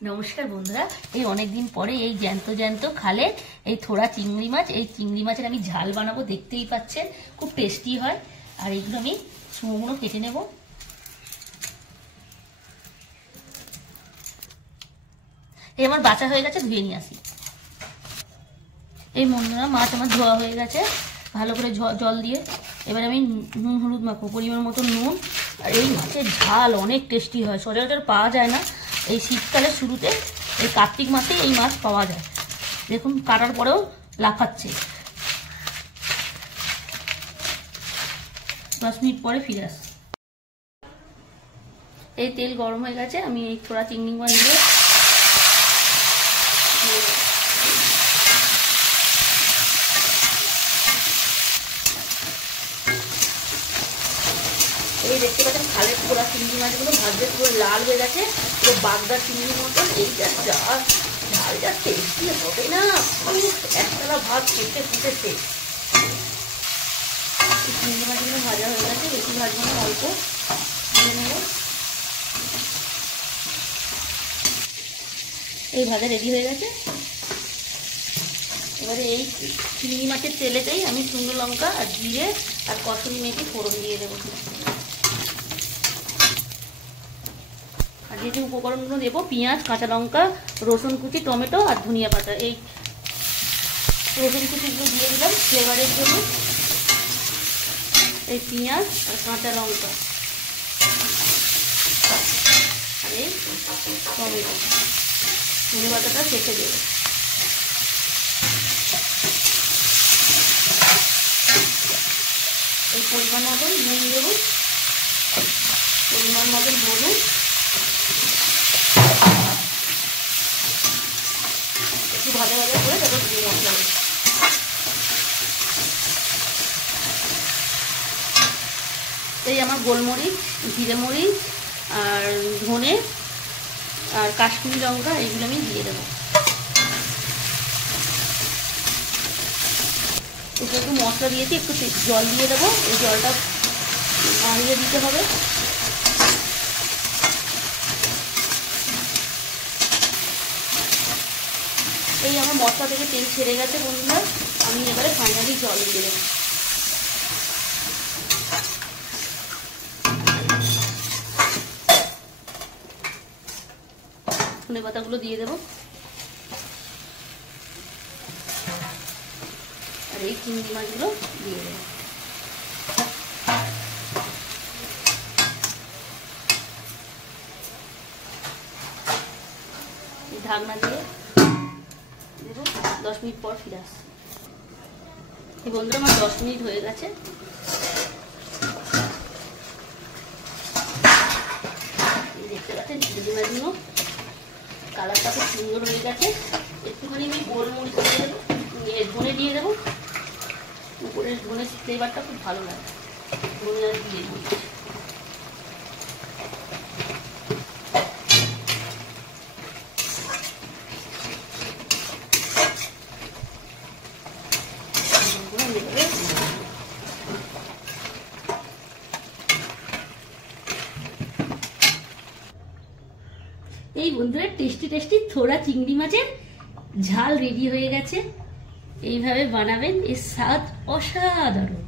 नमस्कार बंधुरा अनेक दिन पर ज्यांत ज्यांत खाले थोड़ा चिंगड़ी माछ चिंगड़ी माछेर आमी झाल बानाबो देखतेई पाच्छेन खूब टेस्टी हय और एगुलो आमी सुमोगुलो केटे नेब। एबार बाचा हये गेछे धुए निये आसि। बंधुरा माछ आमार धोया हये गेछे भालो करे जल दिए एबार आमी नुन हलुद माखबो परिमाण मतो नुन और एई माछेर झाल अनेक टेस्टी हय सचराचर पाওয়া যায় ना এই শীতকালের শুরুতে এই কার্তিক মাসে এই মাছ পাওয়া যায়। দেখুন কাটার পরেও লাফাচ্ছে। 10 মিনিট পরে ফিরে আসছি। এই তেল গরম হয়ে গেছে আমি এই থোড়া চিংড়ি মাছ দিয়ে এই দেখতে পাচ্ছেন খালের পোড়া চিংড়ি মাছগুলো ভাজতে পুরো লাল হয়ে গেছে পুরো বাগদা চিংড়ির মতন। এইটা ঝাল যা টেস্টি হবে না একতলা ভাত খেতে ফুটেছে। চিংড়ি মাছগুলো ভাজা হয়ে গেছে বেশি ভাজবো না অল্প ভেজে নেব। এই ভাজা রেডি হয়ে গেছে। এবারে এই চিংড়ি মাছের তেলেতেই আমি শুকনো লঙ্কা আর জিরে আর কসুরি মেথি ফোড়ন দিয়ে দেবো। আর যে উপকরণগুলো দেবো পেঁয়াজ কাঁচা লঙ্কা রসুন কুচি টমেটো আর ধনিয়া পাতা এই রসুন কুচিগুলো দিয়ে দিলাম ফ্লেভারের জন্য। এই পেঁয়াজ আর কাঁচা লঙ্কা আর এই টমেটো ধনিয়া পাতাটা ছেঁচে দেবো। এই পরিমাণ মতন নুন দেবো পরিমাণ মতন হলুদ একটু ভাজা ভাজা করে তারপর দিয়ে মশলা দেবো। এই আমার গোলমরিচ জিরে মরিচ আর ধনে আর কাশ্মীরি লঙ্কা এইগুলো আমি দিয়ে দেবো। একটু মশলা দিয়েছি একটু জল দিয়ে দেবো এই জলটা নাড়িয়ে দিতে হবে। এই আমার মশলা থেকে তেল ছেড়ে গেছে বন্ধুরা আমি এবারে ফাইনালি জল দিয়ে দেবো। ধনে পাতাগুলো দিয়ে দেবো আর এই চিংড়ি মাছগুলো দিয়ে দেবো। ঢাকনা দিয়ে দেবো 10 মিনিট পর ফিরে আসছি। এই বন্ধুরা আমার 10 মিনিট হয়ে গেছে। দেখতে পাচ্ছেন চিংড়ি মাছগুলো কালারটা খুব সুন্দর হয়ে গেছে। একটুখানি আমি গোলমরিচ দিয়ে দেবো ধনে দিয়ে দেবো উপরের ধনের ফ্লেভারটা খুব ভালো লাগে ধনে আর দিয়ে দেবো। এই বন্ধুরা টেস্টি টেস্টি থোড়া চিংড়ি মাছের ঝাল রেডি হয়ে গেছে। এইভাবে বানাবেন এর স্বাদ অসাধারণ।